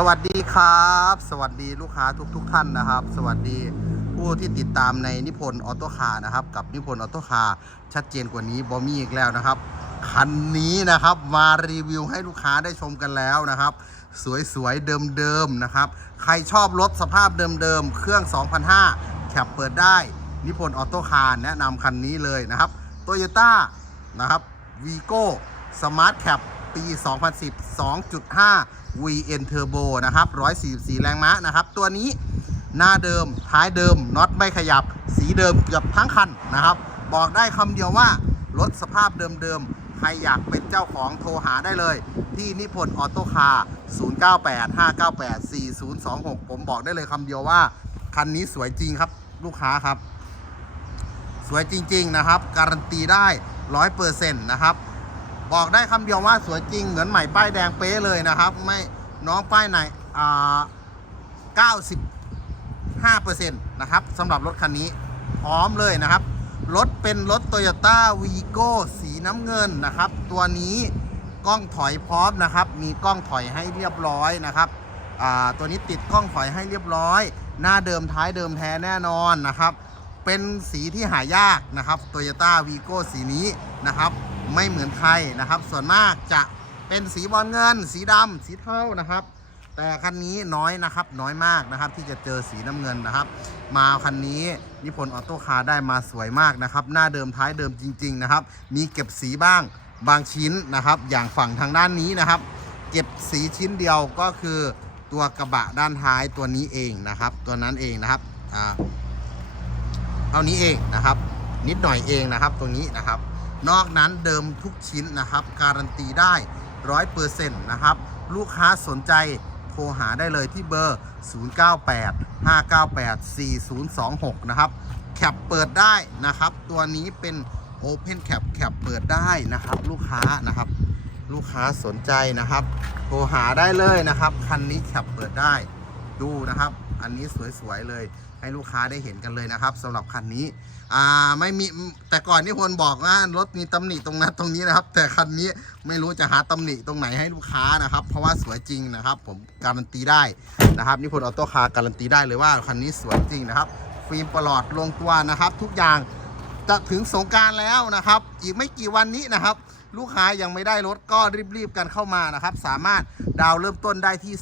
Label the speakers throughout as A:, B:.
A: สวัสดีครับ สวัสดีลูกค้าทุกทุกๆท่านนะครับ สวัสดีผู้ที่ติดตามในนิพนธ์ออโต้คาร์นะครับ กับนิพนธ์ออโต้คาร์ชัดเจนกว่านี้บอมี่อีกแล้วนะครับ คันนี้นะครับมารีวิวให้ลูกค้าได้ชมกันแล้วนะครับ สวยๆ เดิมๆนะครับ ใครชอบรถสภาพเดิมๆ เครื่อง 2005แคปเปิดได้นิพนธ์ออโต้คาร์แนะนำคันนี้เลยนะครับโตโยต้านะครับวีโก้สมาร์ทแคป ปี 2010 2.5 VN Turbo นะครับ144 แรงม้านะครับ ตัวนี้หน้าเดิมท้ายเดิมน็อตไม่ขยับ สีเดิมเกือบทั้งคันนะครับ บอกได้คำเดียวว่ารถสภาพเดิมๆ ใครอยากเป็นเจ้าของโทรหาได้เลย ที่นิพนธ์ออโต้คาร์0985984026 ผมบอกได้เลยคำเดียวว่า คันนี้สวยจริงครับลูกค้าครับ สวยจริง ๆ นะครับ การันตีได้ร้อยเปอร์เซ็นต์นะครับ บอกได้คำเดียวว่าสวยจริงเหมือนใหม่ป้ายแดงเป๊ะเลยนะครับ ไม่น้องป้ายไหนอ่า95%นะครับสำหรับรถคันนี้พร้อมเลยนะครับ รถเป็นรถ Toyota v i g o สีน้ำเงินนะครับ ตัวนี้กล้องถอยพร้อมนะครับ มีกล้องถอยให้เรียบร้อยนะครับอ่าตัวนี้ติดกล้องถอยให้เรียบร้อย หน้าเดิมท้ายเดิมแท้แน่นอนนะครับ เป็นสีที่หายากนะครับ Toyota v i g o สีนี้นะครับ ไม่เหมือนใครนะครับ ส่วนมากจะเป็นสีบอลเงิน สีดำสีเทานะครับ แต่คันนี้น้อยนะครับน้อยมากนะครับ ที่จะเจอสีน้ำเงินนะครับ มาคันนี้นิพนธ์ออโต้คาร์ได้มาสวยมากนะครับ หน้าเดิมท้ายเดิมจริง ๆ นะครับ มีเก็บสีบ้างบางชิ้นนะครับ อย่างฝั่งทางด้านนี้นะครับ เก็บสีชิ้นเดียวก็คือตัวกระบะด้านท้ายตัวนี้เองนะครับ ตัวนั้นเองนะครับอ่าเท่านี้เองนะครับ นิดหน่อยเองนะครับตรงนี้นะครับ นอกนั้นเดิมทุกชิ้นนะครับ การันตีได้ร้อยเปอร์เซ็นต์นะครับ ลูกค้าสนใจโทรหาได้เลยที่เบอร์ 098 598 4026 นะครับ แคปเปิดได้นะครับ ตัวนี้เป็น Open Cap แคปเปิดได้นะครับ ลูกค้านะครับ ลูกค้าสนใจนะครับ โทรหาได้เลยนะครับ คันนี้แคปเปิดได้ดูนะครับ อันนี้สวยๆเลย ให้ลูกค้าได้เห็นกันเลยนะครับสำหรับคันนี้อ่าไม่มีแต่ก่อนนี่พลบอกว่ารถมีตำหนิตรงนั้นตรงนี้นะครับ แต่คันนี้ไม่รู้จะหาตำหนิตรงไหนให้ลูกค้านะครับ เพราะว่าสวยจริงนะครับ ผมการันตีได้นะครับนี่พลออโต้คาร์การันตีได้เลยว่าคันนี้สวยจริงนะครับ ฟิล์มประหลอดลงตัวนะครับ ทุกอย่างจะถึงสงการแล้วนะครับ อีกไม่กี่วันนี้นะครับ ลูกค้ายังไม่ได้รถก็รีบๆกันเข้ามานะครับ สามารถดาวเริ่มต้นได้ที่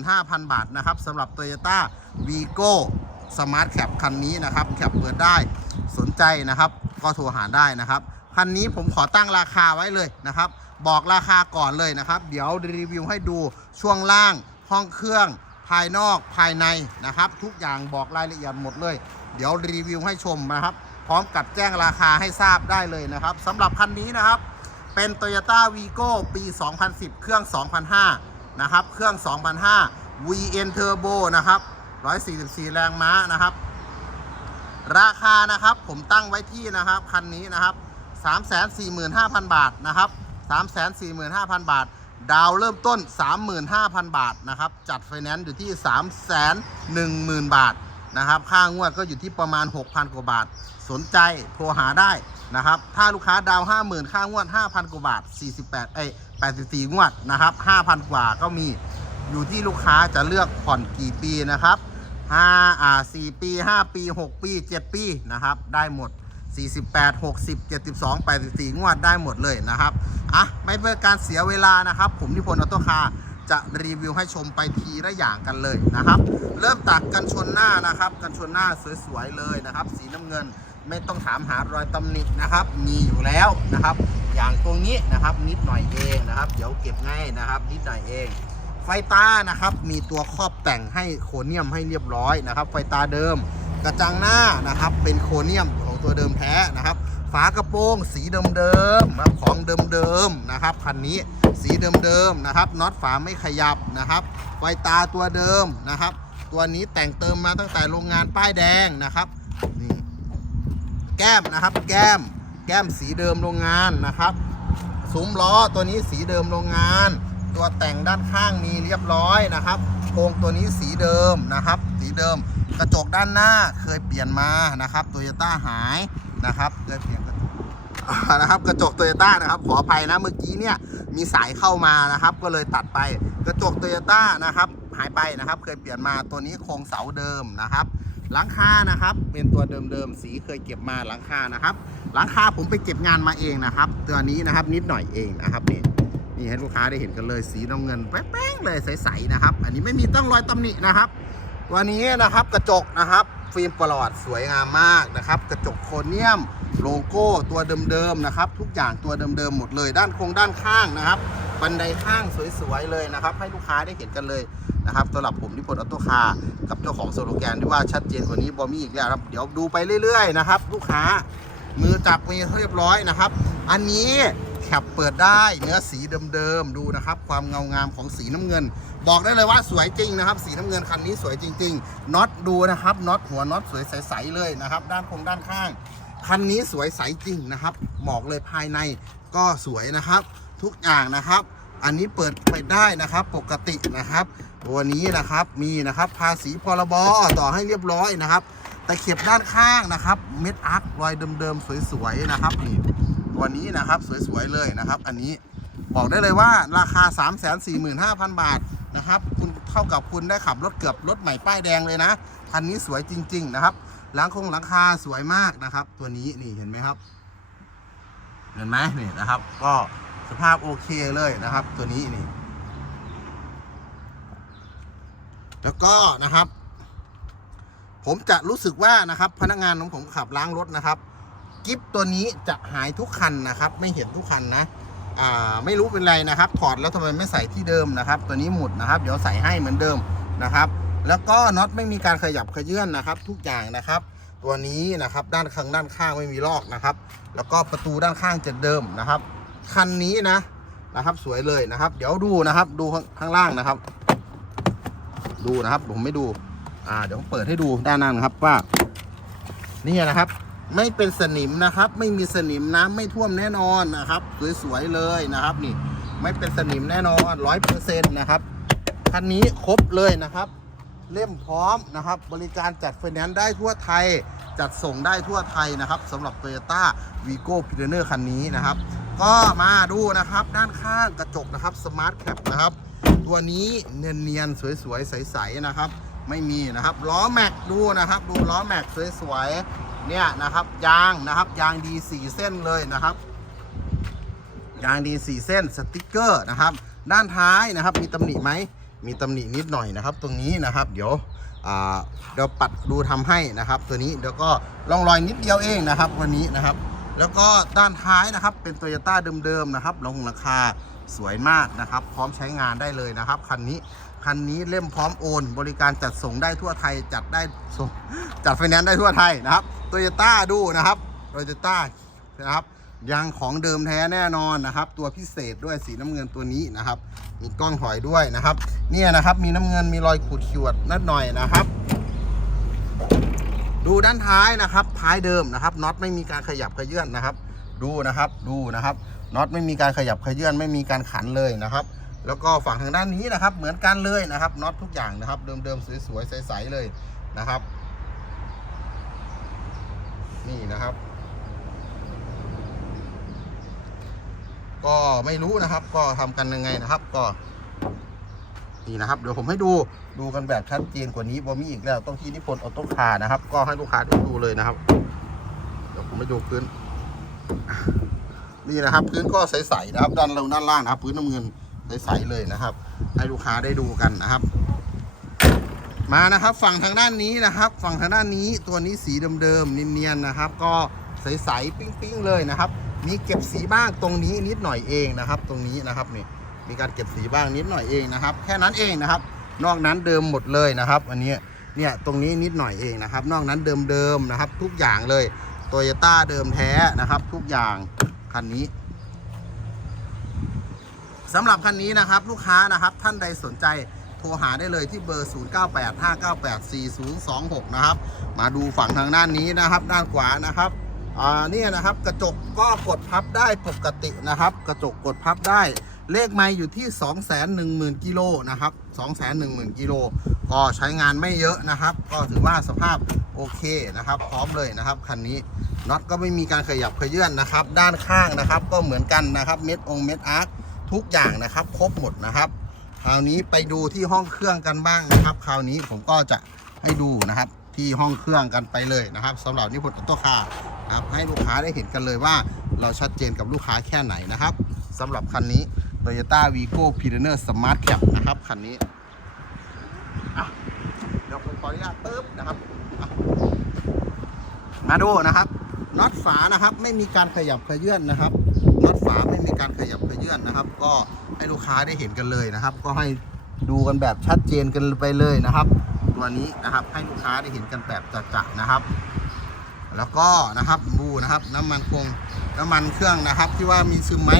A: 35,000 บาทนะครับสำหรับ Toyota Vigo Smart Cap คันนี้นะครับแคปเปิดได้สนใจนะครับ ก็โทรหาได้นะครับคันนี้ผมขอตั้งราคาไว้เลยนะครับ บอกราคาก่อนเลยนะครับ เดี๋ยวรีวิวให้ดูช่วงล่างห้องเครื่องภายนอกภายในนะครับ ทุกอย่างบอกรายละเอียดหมดเลย เดี๋ยวรีวิวให้ชมนะครับ พร้อมกับแจ้งราคาให้ทราบได้เลยนะครับสำหรับคันนี้นะครับ เป็น Toyota Vigo ปี 2010 เครื่อง 2005 นะครับ เครื่อง 2005 VN Turbo นะครับ 144 แรงม้านะครับ ราคานะครับผมตั้งไว้ที่นะครับคันนี้นะครับ 345,000 บาทนะครับ 345,000 บาท ดาวเริ่มต้น 35,000 บาทนะครับ จัดไฟแนนซ์อยู่ที่ 310,000 บาทนะครับ ค่างวดก็อยู่ที่ประมาณ 6,000 กว่าบาท สนใจโทรหาได้นะครับ ถ้าลูกค้าดาว 50,000 ค่างวด 5,000 กว่าบาท 48 เอ้ย84 งวดนะครับ 5,000 กว่าก็มี อยู่ที่ลูกค้าจะเลือกผ่อนกี่ปีนะครับ 5อ่า4ปี5ปี6ปี7ปีนะครับได้หมด 48 60 72 84 งวดได้หมดเลยนะครับอะไม่เพื่อการเสียเวลานะครับ ผมนิพนธ์ออโต้คาร์จะรีวิวให้ชมไปทีละอย่างกันเลยนะครับ เริ่มตักกันชนหน้านะครับ กันชนหน้าสวยๆเลยนะครับ สีน้ำเงินไม่ต้องถามหารอยตำหนินะครับ มีอยู่แล้วนะครับ อย่างตรงนี้นะครับนิดหน่อยเองนะครับ เดี๋ยวเก็บง่ายนะครับ นิดหน่อยเอง ไฟตานะครับ มีตัวครอบแต่งให้โครเนียมให้เรียบร้อยนะครับ ไฟตาเดิม กระจังหน้านะครับ เป็นโครเนียมของตัวเดิมแท้นะครับ ฝากระโปรงสีเดิมๆนะครับของเดิมๆนะครับคันนี้สีเดิมๆนะครับน็อตฝาไม่ขยับนะครับ ไฟตาตัวเดิมนะครับ ตัวนี้แต่งเติมมาตั้งแต่โรงงานป้ายแดงนะครับนี่แก้มนะครับ แก้ม แก้มสีเดิมโรงงานนะครับ ซุ้มล้อตัวนี้สีเดิมโรงงาน ตัวแต่งด้านข้างมีเรียบร้อยนะครับโครงตัวนี้สีเดิมนะครับ สีเดิม กระจกด้านหน้าเคยเปลี่ยนมานะครับโตโยต้าหายนะครับเคยเปลี่ยนกระจกนะครับกระจกโตโยต้านะครับขออภัยนะเมื่อกี้เนี่ยมีสายเข้ามานะครับ ก็เลยตัดไปกระจกโตโยต้านะครับหายไปนะครับ เคยเปลี่ยนมาตัวนี้โครงเสาเดิมนะครับหลังคานะครับ เป็นตัวเดิมๆสีเคยเก็บมาหลังคานะครับ หลังคาผมไปเก็บงานมาเองนะครับ ตัวนี้นะครับนิดหน่อยเองนะครับนี่ นี่ให้ลูกค้าได้เห็นกันเลยสีน้ำเงินแป้งๆเลยใสๆนะครับ อันนี้ไม่มีต้องรอยตำหนินะครับ ตัวนี้นะครับกระจกนะครับ ฟิล์มปลอดสวยงามมากนะครับ กระจกโครเนียมโลโก้ตัวเดิมๆนะครับ ทุกอย่างตัวเดิมๆหมดเลยด้านโครงด้านข้างนะครับ บันไดข้างสวยๆเลยนะครับ ให้ลูกค้าได้เห็นกันเลยนะครับสำหรับผมนิพนธ์ออโต้คาร์กับเจ้าของโซโลแกนที่ว่าชัดเจนกว่านี้บอมี่อีกแล้วครับเดี๋ยวดูไปเรื่อยๆนะครับ ลูกค้า มือจับมีเรียบร้อยนะครับ อันนี้แคปเปิดได้เนื้อสีเดิมๆดูนะครับ ความเงางามของสีน้ำเงิน บอกได้เลยว่าสวยจริงนะครับ สีน้ำเงินคันนี้สวยจริงๆน็อตดูนะครับน็อตหัวน็อตสวยใสๆเลยนะครับ ด้านคงด้านข้างคันนี้สวยใสจริงนะครับบอกเลยภายในก็สวยนะครับ ทุกอย่างนะครับ อันนี้เปิดไปได้นะครับปกตินะครับ ตัวนี้นะครับมีนะครับภาษีพรบต่อให้เรียบร้อยนะครับ ตะเข็บด้านข้างนะครับ เม็ดอาร์ครอยเดิมๆสวยๆนะครับนี่ตัวนี้นะครับสวยๆเลยนะครับ อันนี้บอกได้เลยว่าราคา 345,000 บาทนะครับ คุณเท่ากับคุณได้ขับรถเกือบรถใหม่ป้ายแดงเลยนะคันนี้สวยจริง ๆ นะครับหลังคงหลังคาสวยมากนะครับ ตัวนี้นี่เห็นไหมครับ เห็นไหมนี่นะครับ ก็สภาพโอเคเลยนะครับ ตัวนี้นี่ แล้วก็นะครับ ผมจะรู้สึกว่านะครับพนักงานของผมขับล้างรถนะครับกิฟตัวนี้จะหายทุกคันนะครับ ไม่เห็นทุกคันนะอ่าไม่รู้เป็นไรนะครับ ถอดแล้วทำไมไม่ใส่ที่เดิมนะครับ ตัวนี้หมุดนะครับ เดี๋ยวใส่ให้เหมือนเดิมนะครับ แล้วก็น็อตไม่มีการขยับขยื่นนะครับ ทุกอย่างนะครับ ตัวนี้นะครับด้านข้างด้านข้างไม่มีลอกนะครับ แล้วก็ประตูด้านข้างจะเดิมนะครับ คันนี้นะนะครับสวยเลยนะครับ เดี๋ยวดูนะครับ ดูข้างข้างล่างนะครับ ดูนะครับ ผมไม่ดู อ่าเดี๋ยวผมเปิดให้ดูด้านหน้านะครับว่า นี่นะครับ ไม่เป็นสนิมนะครับ ไม่มีสนิมน้ำไม่ท่วมแน่นอนนะครับ สวยๆเลยนะครับนี่ ไม่เป็นสนิมแน่นอนร้อยเปอร์เซ็นต์นะครับคันนี้ครบเลยนะครับ เล่มพร้อมนะครับ บริการจัดไฟแนนซ์ได้ทั่วไทย จัดส่งได้ทั่วไทยนะครับสำหรับ Toyota Vigo p i o n e r คันนี้นะครับ ก็มาดูนะครับด้านข้างกระจกนะครับ Smart Cap นะครับ ตัวนี้เนียนๆสวยๆใสๆนะครับ ไม่มีนะครับล้อแม็กดูนะครับ ดูล้อแม็กสวยๆเนี่ยนะครับยางนะครับยางดี4เส้นเลยนะครับยางดี4เส้นสติกเกอร์นะครับ ด้านท้ายนะครับ มีตำหนิไหมมีตำหนินิดหน่อยนะครับ ตรงนี้นะครับ เดี๋ยวเดี๋ยวปัดดูทำให้นะครับ ตัวนี้เดี๋ยวก็ร่องรอยนิดเดียวเองนะครับ วันนี้นะครับ แล้วก็ด้านท้ายนะครับ เป็นโตโยต้าเดิมๆนะครับลงราคาสวยมากนะครับ พร้อมใช้งานได้เลยนะครับคันนี้ คันนี้เล่มพร้อมโอน บริการจัดส่งได้ทั่วไทยจัดได้ส่งจัดไฟแนนซ์ได้ทั่วไทยนะครับโตโยต้าดูนะครับโตโยต้านะครับยางของเดิมแท้แน่นอนนะครับ ตัวพิเศษด้วยสีน้ำเงินตัวนี้นะครับ มีกล้องถอยด้วยนะครับ เนี่ยนะครับมีน้ำเงินมีรอยขูดขีดนิดหน่อยนะครับ ดูด้านท้ายนะครับท้ายเดิมนะครับน็อตไม่มีการขยับขยื่นนะครับ ดูนะครับดูนะครับน็อตไม่มีการขยับขยื่นไม่มีการขันเลยนะครับ แล้วก็ฝั่งทางด้านนี้นะครับ เหมือนกันเลยนะครับน็อตทุกอย่างนะครับ เดิมๆสวยๆใสๆเลยนะครับ นี่นะครับ ก็ไม่รู้นะครับ ก็ทำกันยังไงนะครับ ก็นี่นะครับ เดี๋ยวผมให้ดูดูกันแบบชัดเจนกว่านี้บอมีอีกแล้วต้องที่นิพนธ์ออโต้คาร์นะครับ ก็ให้ลูกค้าได้ดูเลยนะครับ เดี๋ยวผมไปดูพื้นนี่นะครับ พื้นก็ใสๆนะครับ ด้านลงด้านล่างนะครับ พื้นน้ำเงิน ใสๆเลยนะครับ ให้ลูกค้าได้ดูกันนะครับ มานะครับ ฝั่งทางด้านนี้นะครับ ฝั่งทางด้านนี้ตัวนี้สีเดิมๆเนียนๆนะครับ ก็ใสๆปิ้งๆเลยนะครับ มีเก็บสีบ้างตรงนี้นิดหน่อยเองนะครับ ตรงนี้นะครับนี่มีการเก็บสีบ้างนิดหน่อยเองนะครับ แค่นั้นเองนะครับ นอกนั้นเดิมหมดเลยนะครับ อันนี้เนี่ยตรงนี้นิดหน่อยเองนะครับ นอกนั้นเดิมๆนะครับ ทุกอย่างเลยโตโยต้าเดิมแท้นะครับ ทุกอย่างคันนี้ สำหรับคันนี้นะครับลูกค้านะครับท่านใดสนใจโทรหาได้เลยที่เบอร์ 0985984026 นะครับ มาดูฝั่งทางด้านนี้นะครับ ด้านขวานะครับอ่าเนี่ยนะครับกระจกก็กดพับได้ปกตินะครับ กระจกกดพับได้ เลขไม่อยู่ที่ 210,000กิโลนะครับ210,000กิโลก็ใช้งานไม่เยอะนะครับ ก็ถือว่าสภาพโอเคนะครับ พร้อมเลยนะครับคันนี้น็อตก็ไม่มีการขยับเขยื่อนนะครับ ด้านข้างนะครับ ก็เหมือนกันนะครับเม็ดองเม็ดอาร์ค ทุกอย่างนะครับ ครบหมดนะครับ คราวนี้ไปดูที่ห้องเครื่องกันบ้างนะครับ คราวนี้ผมก็จะให้ดูนะครับ ที่ห้องเครื่องกันไปเลยนะครับสำหรับนิพนธ์ออโต้คานะครับให้ลูกค้าได้เห็นกันเลยว่าเราชัดเจนกับลูกค้าแค่ไหนนะครับสำหรับคันนี้ Toyota Vigo p i r e n e r Smart Cap นะครับคันนี้เดี๋ยวผมขออนุญาตปึ๊บนะครับ มาดูนะครับน็อตฝานะครับ ไม่มีการขยับขยื่นนะครับ น็อตฝาไม่มีการขยับขยื่นนะครับ ก็ให้ลูกค้าได้เห็นกันเลยนะครับ ก็ให้ดูกันแบบชัดเจนกันไปเลยนะครับ ตัวนี้นะครับให้ลูกค้าได้เห็นกันแบบจัดๆนะครับ แล้วก็นะครับดูนะครับน้ำมันคงน้ำมันเครื่องนะครับ ที่ว่ามีซึมไหม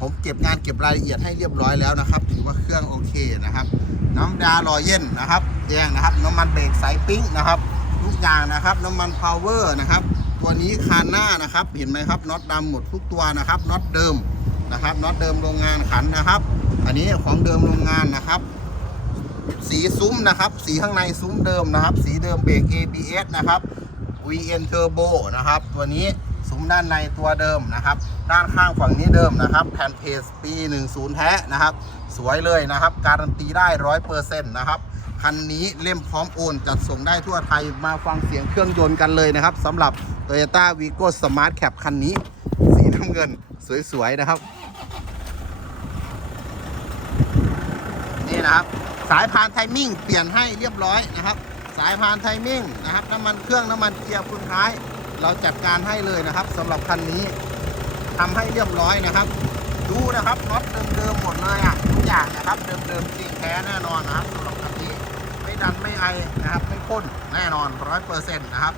A: ผมเก็บงานเก็บรายละเอียดให้เรียบร้อยแล้วนะครับ ถือว่าเครื่องโอเคนะครับ น้ำดาลอยเย็นนะครับแยงนะครับ น้ำมันเบรกสายปิ้งนะครับทุกอย่างนะครับ น้ำมันพาวเวอร์นะครับ ตัวนี้คานหน้านะครับ เห็นไหมครับน็อตดำหมดทุกตัวนะครับน็อตเดิมนะครับน็อตเดิมโรงงานขันนะครับ อันนี้ของเดิมโรงงานนะครับ สีซุ้มนะครับ สีข้างในซุ้มเดิมนะครับ สีเดิมเบรก ABS นะครับ VN Turbo นะครับ ตัวนี้ซุ้มด้านในตัวเดิมนะครับ ด้านข้างฝั่งนี้เดิมนะครับแผ่นเพจปี 10 แท้นะครับ สวยเลยนะครับ การันตีได้100%นะครับ คันนี้เล่มพร้อมโอน จัดส่งได้ทั่วไทยมาฟังเสียงเครื่องยนต์กันเลยนะครับสำหรับ Toyota Vigo Smart Cap คันนี้ สีน้ำเงินสวยๆนะครับ นี่นะครับ สายพานไทมิ่งเปลี่ยนให้เรียบร้อยนะครับ สายพานไทมิ่งนะครับน้ำมันเครื่องน้ำมันเกียร์คุณท้าย เราจัดการให้เลยนะครับสำหรับคันนี้ทำให้เรียบร้อยนะครับดูนะครับน็อตเดิมๆหมดเลยอะทุกอย่างนะครับเดิมๆจริงแท้แน่นอนนะครับสำหรับ ดันไม่ไอนะครับไม่พ่นแน่นอนร้อยเปอร์เซ็นต์นะครับ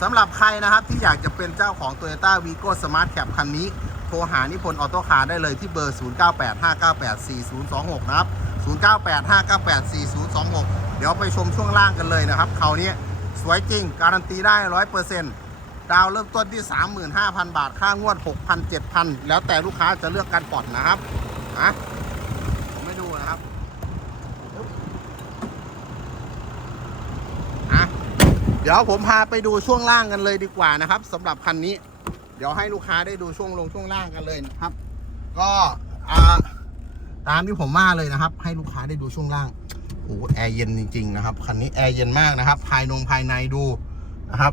A: สำหรับใครนะครับที่อยากจะเป็นเจ้าของ Toyota Vigo Smart Cap คันนี้ โทรหานิพนธ์ออโต้คาร์ได้เลยที่เบอร์ 0985984026 นะครับ 0985984026 เดี๋ยวไปชมช่วงล่างกันเลยนะครับครานี้สวยจริง การันตีได้ 100%ดาวเริ่มต้นที่ 35,000 บาท ค่างวด 6,000 7,000 แล้วแต่ลูกค้าจะเลือกการผ่อนนะครับนะผมไม่ดูนะครับอะ เดี๋ยวผมพาไปดูช่วงล่างกันเลยดีกว่านะครับสำหรับคันนี้ เดี๋ยวให้ลูกค้าได้ดูช่วงลงช่วงล่างกันเลยนะครับ ก็ตามที่ผมว่าเลยนะครับ ให้ลูกค้าได้ดูช่วงล่างโอ้แอร์เย็นจริงๆนะครับคันนี้แอร์เย็นมากนะครับ ภายนงภายในดูนะครับ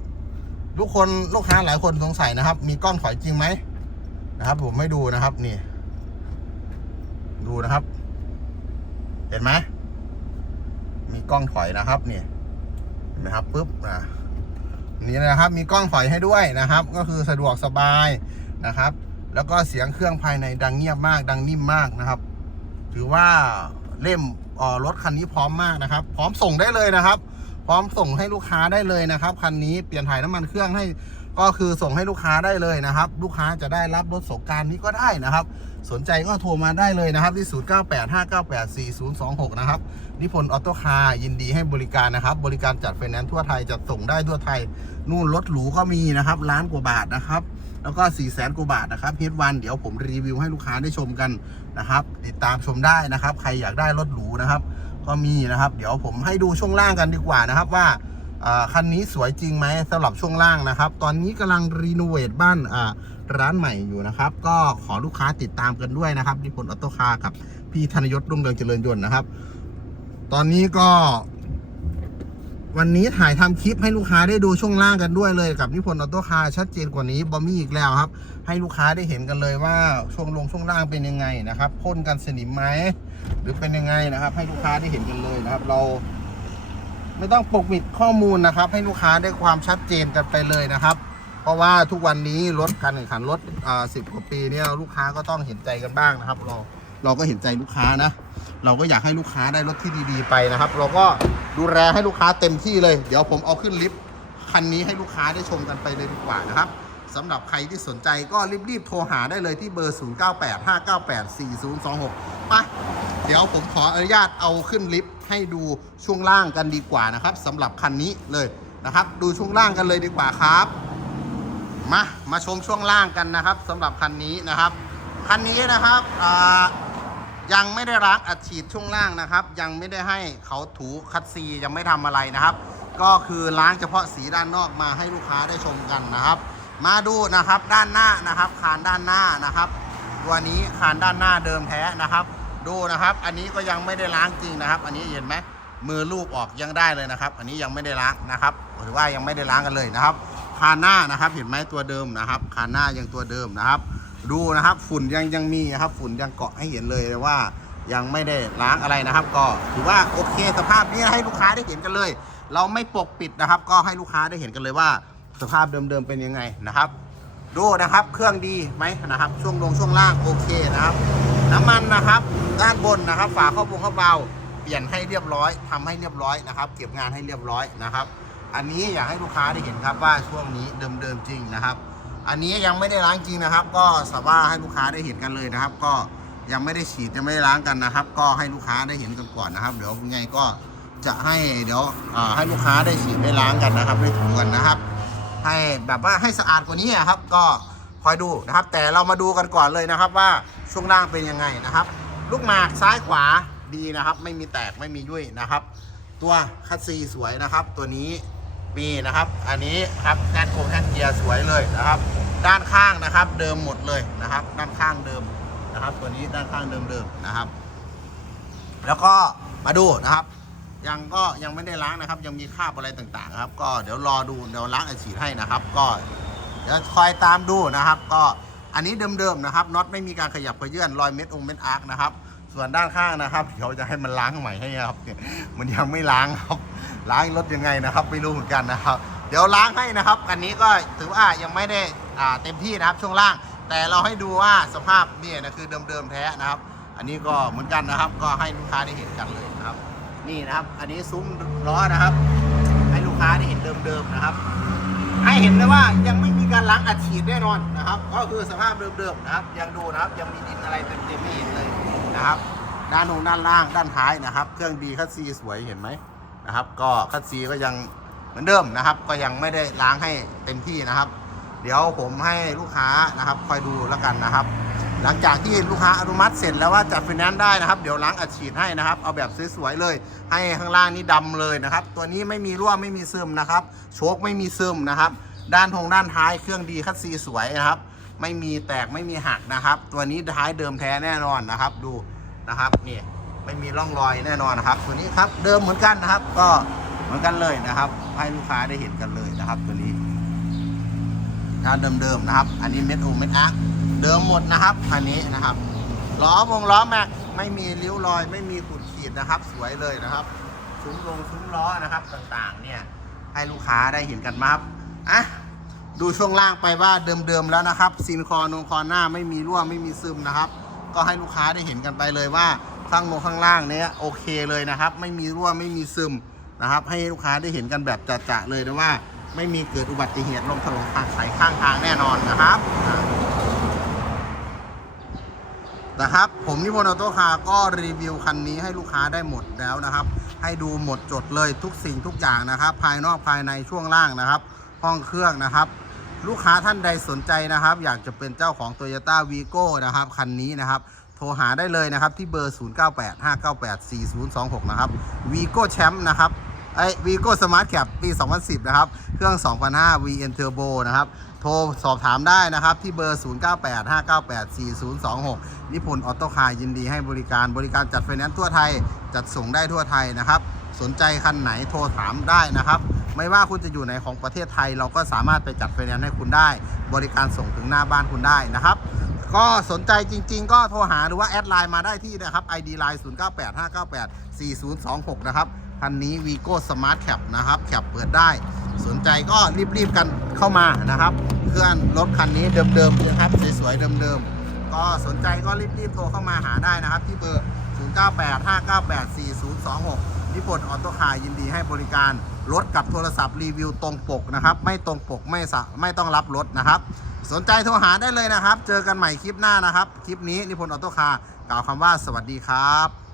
A: ทุกคนลูกค้าหลายคนสงสัยนะครับ มีกล้องถอยจริงไหมนะครับ ผมไม่ดูนะครับนี่ ดูนะครับ เห็นไหมมีกล้องถอยนะครับเนี่เห็นไนะครับปุ๊บอะนี่นะครับมีกล้องถอยให้ด้วยนะครับ ก็คือสะดวกสบายนะครับ แล้วก็เสียงเครื่องภายในดังเงียบมาก ดังนิ่มมากนะครับ ถือว่าเล่มออรถคันนี้พร้อมมากนะครับ พร้อมส่งได้เลยนะครับ พร้อมส่งให้ลูกค้าได้เลยนะครับคันนี้เปลี่ยนถ่ายน้ำมันเครื่องให้ ก็คือส่งให้ลูกค้าได้เลยนะครับ ลูกค้าจะได้รับรถสงการนี้ก็ได้นะครับ สนใจก็โทรมาได้เลยนะครับที่ 0985984026 นะครับนิพนธ์ออโต้คาร์ยินดีให้บริการนะครับ บริการจัดไฟแนนซ์ทั่วไทยจัดส่งได้ทั่วไทย นู่นรถหรูก็มีนะครับล้านกว่าบาทนะครับ แล้วก็4ี่แสนกว่าบาทนะครับเฮดวันเดี๋ยวผมรีวิวให้ลูกค้าได้ชมกันนะครับ ติดตามชมได้นะครับ ใครอยากได้รถหรูนะครับ ก็มีนะครับ เดี๋ยวผมให้ดูช่วงล่างกันดีกว่านะครับว่า คันนี้สวยจริงไหมสำหรับช่วงล่างนะครับ ตอนนี้กำลังรีโนเวทบ้านร้านใหม่อยู่นะครับ ก็ขอลูกค้าติดตามกันด้วยนะครับนิพนธ์ออโต้คาร์กับพี่ธนยศรุ่งเรืองเจริญยนต์นะครับ ตอนนี้ก็ วันนี้ถ่ายทำคลิปให้ลูกค้าได้ดูช่วงล่างกันด้วยเลยกับนิพนธ์ออโต้คาร์ชัดเจนกว่านี้บอมมี่อีกแล้วครับ ให้ลูกค้าได้เห็นกันเลยว่าช่วงลงช่วงล่างเป็นยังไงนะครับพ่นกันสนิมไหมหรือเป็นยังไงนะครับ ให้ลูกค้าได้เห็นกันเลยนะครับ เรา ไม่ต้องปกปิดข้อมูลนะครับ ให้ลูกค้าได้ความชัดเจนกันไปเลยนะครับ เพราะว่าทุกวันนี้รถการแข่งขันรถอ่าสิบกว่าปีเนี่ยลูกค้าก็ต้องเห็นใจกันบ้างนะครับ เราเราก็เห็นใจลูกค้านะ เราก็อยากให้ลูกค้าได้รถที่ดีๆไปนะครับ เราก็ดูแลให้ลูกค้าเต็มที่เลย เดี๋ยวผมเอาขึ้นลิฟต์คันนี้ให้ลูกค้าได้ชมกันไปเลยดีกว่านะครับสำหรับใครที่สนใจก็รีบๆโทรหาได้เลยที่เบอร์ 0985984026ไปเดี๋ยวผมขออนุญาตเอาขึ้นลิฟต์ ให้ดูช่วงล่างกันดีกว่านะครับสำหรับคันนี้เลยนะครับ ดูช่วงล่างกันเลยดีกว่าครับ มามาชมช่วงล่างกันนะครับสำหรับคันนี้นะครับคันนี้นะครับยังไม่ได้ล้างอัดฉีดช่วงล่างนะครับ ยังไม่ได้ให้เขาถูคัดซียังไม่ทำอะไรนะครับ ก็คือล้างเฉพาะสีด้านนอกมาให้ลูกค้าได้ชมกันนะครับ มาดูนะครับด้านหน้านะครับ คานด้านหน้านะครับ ตัวนี้คานด้านหน้าเดิมแท้นะครับ ดูนะครับ อันนี้ก็ยังไม่ได้ล้างจริงนะครับ อันนี้เห็นไหมมือลูบออกยังได้เลยนะครับ อันนี้ยังไม่ได้ล้างนะครับหรือว่ายังไม่ได้ล้างกันเลยนะครับคานหน้านะครับ เห็นไหมตัวเดิมนะครับคานหน้ายังตัวเดิมนะครับ ดูนะครับ ฝุ่นยังยังมีนะครับ ฝุ่นยังเกาะให้เห็นเลยว่ายังไม่ได้ล้างอะไรนะครับ ก็ถือว่าโอเคสภาพนี้ให้ลูกค้าได้เห็นกันเลย เราไม่ปกปิดนะครับ ก็ให้ลูกค้าได้เห็นกันเลยว่า สภาพเดิมๆเป็นยังไงนะครับ ดูนะครับ เครื่องดีไหมนะครับ ช่วงลงช่วงล่างโอเคนะครับ น้ำมันนะครับ ด้านบนนะครับ ฝาข้าบงข้าเบาเปลี่ยนให้เรียบร้อยทำให้เรียบร้อยนะครับ เก็บงานให้เรียบร้อยนะครับ อันนี้อยากให้ลูกค้าได้เห็นครับว่าช่วงนี้เดิมๆจริงนะครับ อันนี้ยังไม่ได้ล้างจริงนะครับ ก็สามารถให้ลูกค้าได้เห็นกันเลยนะครับ ก็ยังไม่ได้ฉีดยังไม่ได้ล้างกันนะครับ ก็ให้ลูกค้าได้เห็นกันก่อนนะครับ เดี๋ยวยังไงก็จะให้เดี๋ยวให้ลูกค้าได้ฉีดได้ล้างกันนะครับได้ถูกันนะครับ ให้แบบว่าให้สะอาดกว่านี้ครับ ก็คอยดูนะครับ แต่เรามาดูกันก่อนเลยนะครับ ว่าช่วงล่างเป็นยังไงนะครับ ลูกหมากซ้ายขวาดีนะครับ ไม่มีแตกไม่มียุ่ยนะครับ ตัวคัสซีสวยนะครับ ตัวนี้มีนะครับ อันนี้ครับแคทโคมแคทเกียร์สวยเลยนะครับ ด้านข้างนะครับ เดิมหมดเลยนะครับ ด้านข้างเดิมนะครับ ตัวนี้ด้านข้างเดิมๆนะครับ แล้วก็มาดูนะครับ ยังก็ยังไม่ได้ล้างนะครับ ยังมีคราบอะไรต่างๆ ครับ ก็เดี๋ยวรอดูเดี๋ยวล้างอัดฉีดให้นะครับ ก็เดี๋ยวคอยตามดูนะครับ ก็อันนี้เดิมๆนะครับน็อตไม่มีการขยับเขยื่อนรอยเม็ดองเม็ดอาร์คนะครับ ส่วนด้านข้างนะครับเดี๋ยวจะให้มันล้างใหม่ให้ครับมันยังไม่ล้างครับล้างรถยังไงนะครับไม่รู้เหมือนกันนะครับ เดี๋ยวล้างให้นะครับอันนี้ก็ถือว่ายังไม่ได้อ่าเต็มที่นะครับ ช่วงล่าง แต่เราให้ดูว่าสภาพเนี่ยนะคือเดิมๆแท้นะครับ อันนี้ก็เหมือนกันนะครับ ก็ให้ลูกค้าได้เห็นกันเลย นี่นะครับ อันนี้ซุ้มล้อนะครับ ให้ลูกค้าได้เห็นเดิมๆนะครับ ให้เห็นเลยว่ายังไม่มีการล้างอัดฉีดแน่นอนนะครับ ก็คือสภาพเดิมๆนะครับ ยังดูนะครับ ยังมีดินอะไรเต็มๆไม่เห็นเลยนะครับ ด้านโน้นด้านล่างด้านท้ายนะครับ เครื่องดีคัสซีสวยเห็นไหมนะครับ ก็คัสซีก็ยังเหมือนเดิมนะครับ ก็ยังไม่ได้ล้างให้เต็มที่นะครับ เดี๋ยวผมให้ลูกค้านะครับ คอยดูแล้วกันนะครับ หลังจากที่ลูกค้าอนุมัติเสร็จแล้วว่าจัดไฟแนนซ์ได้นะครับ เดี๋ยวล้างอัดฉีดให้นะครับ เอาแบบสวยๆเลย ให้ข้างล่างนี่ดำเลยนะครับ ตัวนี้ไม่มีรั่วไม่มีซึมนะครับ โชคไม่มีซึมนะครับ ด้านทงด้านท้ายเครื่องดีคัสซีสวยนะครับ ไม่มีแตกไม่มีหักนะครับ ตัวนี้ท้ายเดิมแท้แน่นอนนะครับ ดูนะครับนี่ไม่มีร่องรอยแน่นอนนะครับ ตัวนี้ครับเดิมเหมือนกันนะครับ ก็เหมือนกันเลยนะครับ ให้ลูกค้าได้เห็นกันเลยนะครับ ตัวนี้ถ้าเดิมๆนะครับ อันนี้เม็ดโอเม็ดอาร์ เดิมหมดนะครับคันนี้นะครับล้อวงล้อแม็กไม่มีริ้วรอย ไม่มีขุดขีดนะครับ สวยเลยนะครับซุ้มลงซุ้มล้อนะครับต่างๆ เนี่ยให้ลูกค้าได้เห็นกันมาครับอะดูช่วงล่างไปว่าเดิมๆแล้วนะครับซินคอนงคอหน้าไม่มีรั่วไม่มีซึมนะครับ ก็ให้ลูกค้าได้เห็นกันไปเลยว่าข้างลงข้างล่างเนี้ยโอเคเลยนะครับ ไม่มีรั่วไม่มีซึมนะครับ ให้ลูกค้าได้เห็นกันแบบจะๆเลยนะว่า ไม่มีเกิดอุบัติเหตุลมถล่มทางสายข้างทางแน่นอนนะครับ นะครับ ผมนิพนธ์ออโต้คาร์ก็รีวิวคันนี้ให้ลูกค้าได้หมดแล้วนะครับ ให้ดูหมดจดเลยทุกสิ่งทุกอย่างนะครับ ภายนอกภายในช่วงล่างนะครับ ห้องเครื่องนะครับ ลูกค้าท่านใดสนใจนะครับ อยากจะเป็นเจ้าของ Toyota v i g o นะครับคันนี้นะครับ โทรหาได้เลยนะครับที่เบอร์ 0985984026 นะครับ v i g o Champ นะครับ ไอ้ v i g o Smart Cap ปี 2010 นะครับ เครื่อง 2005 VN Turbo นะครับ โทรสอบถามได้นะครับ ที่เบอร์ 0985984026 นิพนธ์ออโต้คาร์ยินดีให้บริการบริการจัดไฟแนนซ์ทั่วไทย จัดส่งได้ทั่วไทยนะครับ สนใจคันไหนโทรถามได้นะครับ ไม่ว่าคุณจะอยู่ไหนของประเทศไทย เราก็สามารถไปจัดไฟแนนซ์ให้คุณได้ บริการส่งถึงหน้าบ้านคุณได้นะครับก็สนใจจริง ๆ ก็โทรหาหรือว่าแอดไลน์มาได้ที่นะครับ ID line 0985984026 นะครับ คันนี้ Vigo Smart Cap นะครับแคปเปิดได้ สนใจก็รีบๆกันเข้ามานะครับเครื่องรถคันนี้เดิมๆนะครับสวยๆเดิมๆ ก็สนใจก็รีบๆโทรเข้ามาหาได้นะครับ ที่เบอร์ 0985984026นิพนธ์ออโต้คาร์ยินดีให้บริการรถกับโทรศัพท์รีวิวตรงปกนะครับ ไม่ตรงปกไม่สะไม่ต้องรับรถนะครับ สนใจโทรหาได้เลยนะครับ เจอกันใหม่คลิปหน้านะครับ คลิปนี้นิพนธ์ออโต้คาร์กล่าวคำว่าสวัสดีครับ